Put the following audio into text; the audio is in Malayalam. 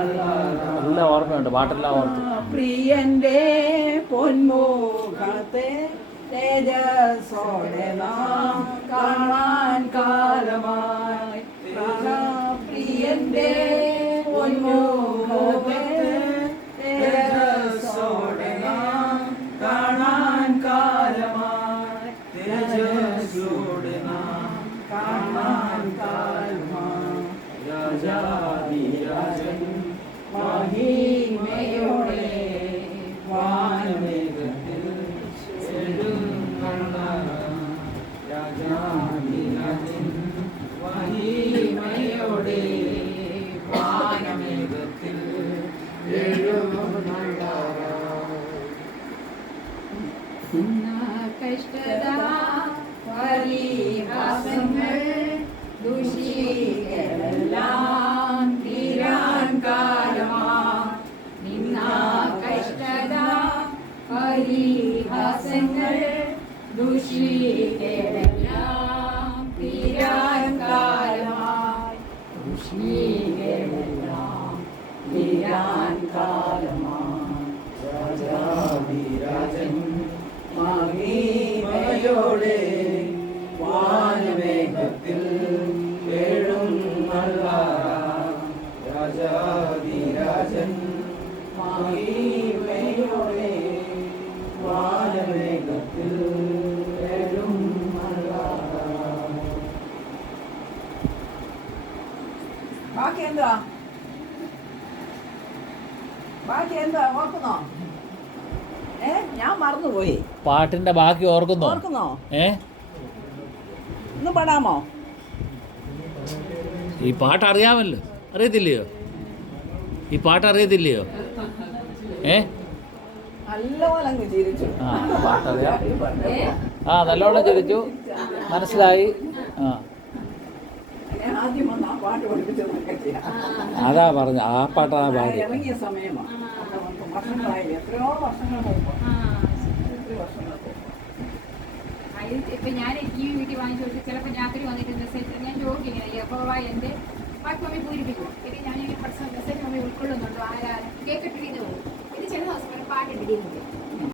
എല്ലാം ഓർമ്മയുണ്ട്, പാട്ടെല്ലാം ഓർത്തു. പ്രിയന്റെ പൊന്മുഖത്തെ തേജസ്സോടെ നാം കാണാൻ കാലമായി. പ്രിയന്റെ പൊന്മുഖത്തെ തേജസ്സോടെ നാം കാണാൻ കാലമായി. തേജസ്സോടെ നാം കാണാൻ കാലമായി. രാജാധിരാജൻ മഹിമയോടെ വാനമേഘത്തിൽ രാജാധിരാജൻ മഹിമയോടെ വാനമേഘത്തിൽ കഷ്ടത പരിഹാസങ്ങൾ ദുഷികളെല്ലാം തീരാൻ കാലമായി. നിന്ന കഷ്ടത പരിഹാസങ്ങൾ ദുഷികളെല്ലാം തീരാൻ കാലമായി. ദുഷികളെല്ലാം തീരാൻ കാലമായി. രാജാധിരാജൻ മഹിമയോടെ വാനമേഘത്തിൽ എഴുന്നള്ള രാജാധിരാജൻ മഹിമയോടെ വാനമേഘത്തിൽ എഴുന്നള്ള. ബാക്കി എന്താ ഓർക്കുന്നോ? ഞാൻ മറന്നുപോയി. പാട്ടിന്റെ ബാക്കി ഓർക്കുന്നോ? ഒന്ന് പാടാമോ? ഈ പാട്ട് അറിയാമല്ലോ, അറിയത്തില്ലയോ? ഈ പാട്ട് അറിയത്തില്ലയോ? നല്ലപോലെ ചിരിച്ചു. പാട്ടറിയാം. നല്ലോണം ചിരിച്ചു, മനസ്സിലായി. അതാ പറഞ്ഞ ആ പാട്ടാ പാടി. ഇറങ്ങിയ സമയമാണ്, വർഷങ്ങളായില്ലേ, എത്രയോ വർഷങ്ങൾ മുമ്പ്. ഇപ്പൊ ഞാൻ ഈ വീട്ടിൽ വാങ്ങിച്ചു കൊടുത്ത് ചിലപ്പോൾ രാത്രി വന്നിട്ട് മെസ്സേജ് ഞാൻ ചോദിക്കുന്നത് അപ്പോൾ എൻ്റെ ബാക്കി മമ്മി പൂരിപ്പിക്കും. ഇത് ഞാൻ പഠിച്ച മെസ്സേജ് മമ്മി ഉൾക്കൊള്ളുന്നുണ്ടോ, ആരാ കേട്ടിട്ടിരിക്കുന്നു പോകും. ഇത് ചില ദിവസം പാട്ടിട്ടിരിക്കുന്നുണ്ട്.